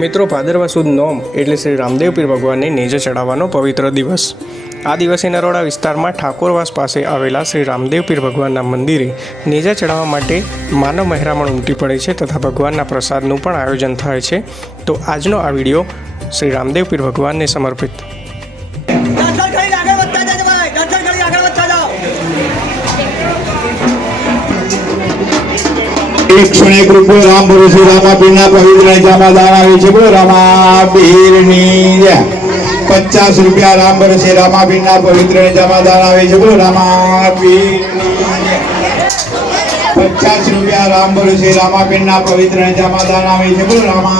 મિત્રો, ભાદરવા સુદ નોમ એટલે શ્રી રામદેવ પીર ભગવાનને નેજા ચડાવવાનો પવિત્ર દિવસ। આ દિવસે નરોડા વિસ્તારમાં ઠાકોરવાસ પાસે આવેલા શ્રી રામદેવ પીર ભગવાનના મંદિરે નેજા ચડાવવા માટે માનવ મહેરામણ ઉમટી પડે છે તથા ભગવાનના પ્રસાદનું પણ આયોજન થાય છે। તો આજનો આ વિડીયો શ્રી રામદેવ પીર ભગવાનને સમર્પિત। एक रुपये राम भरोसे रामा पीना पवित्र जामा दान आवे छे। बोलो रामा पीरनी जय। 50 रुपया राम भरोसे रामा पीना पवित्र जामा दान आवे छे। बोलो रामा पीरनी जय। 50 रुपया राम भरोसे रामा पीना पवित्र जामा दान आवे छे। बोलो रामा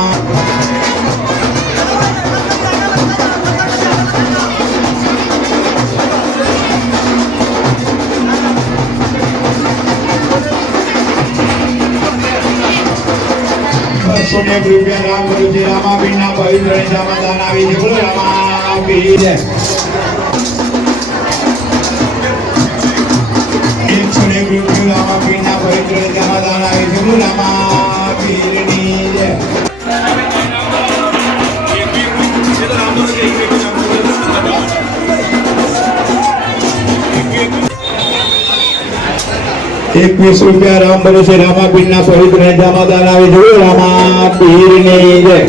रुपया राम भरोसे रामा पीना पवित्र जामा दान आवे छे। बोलो रामा पीर जय। 101 रुपया रामा पीना पवित्र जामा दान आवे छे। बोलो रामा पीरनी जय। 21 रुपया राम भरोसे रामा पीना पवित्र जामा दान आवे छे। बोलो रामा पीरनी जय।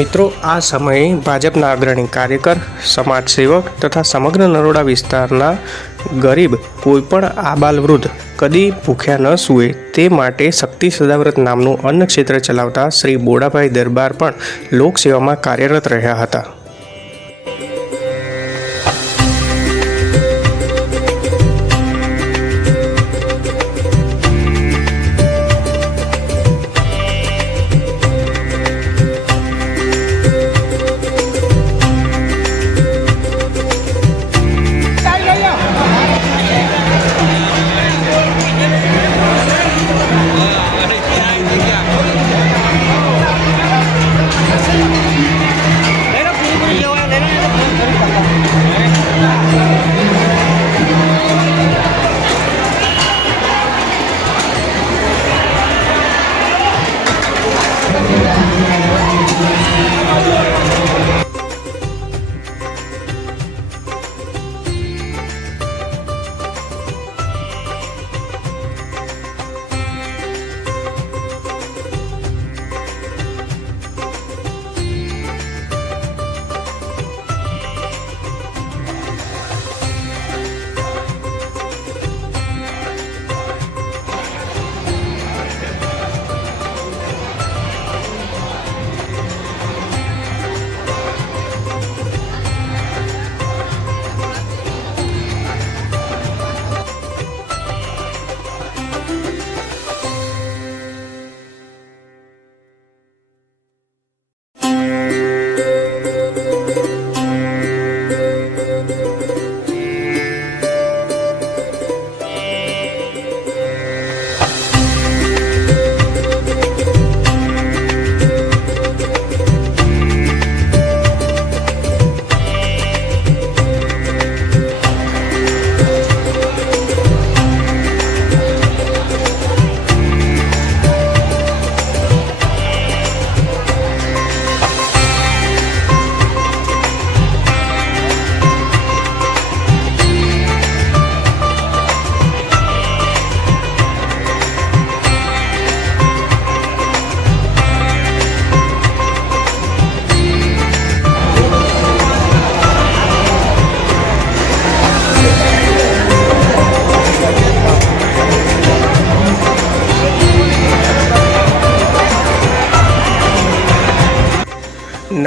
મિત્રો, આ સમયે ભાજપના અગ્રણી કાર્યકર, સમાજસેવક તથા સમગ્ર નરોડા વિસ્તારના ગરીબ કોઈપણ આબાલવૃદ્ધ કદી ભૂખ્યા ન સૂવે તે માટે શક્તિ સદાવ્રત નામનું અન્ન ક્ષેત્ર ચલાવતા શ્રી બોડાભાઈ દરબાર પણ લોકસેવામાં કાર્યરત રહ્યા હતા।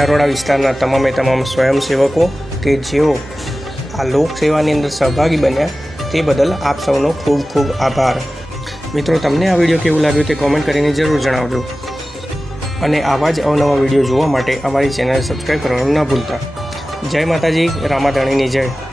નરોડા વિસ્તારના તમામ સ્વયંસેવકો કે જેઓ આ લોકસેવાની અંદર સહભાગી બન્યા તે બદલ આપ સૌનો ખૂબ ખૂબ આભાર. મિત્રો, તમને આ વિડીયો કેવું લાગ્યું તે કોમેન્ટ કરીને જરૂર જણાવજો અને આવા જ અવનવા વિડીયો જોવા માટે અમારી ચેનલ સબસ્ક્રાઈબ કરવાનું ન ભૂલતા. જય માતાજી, રામાધણીની જય.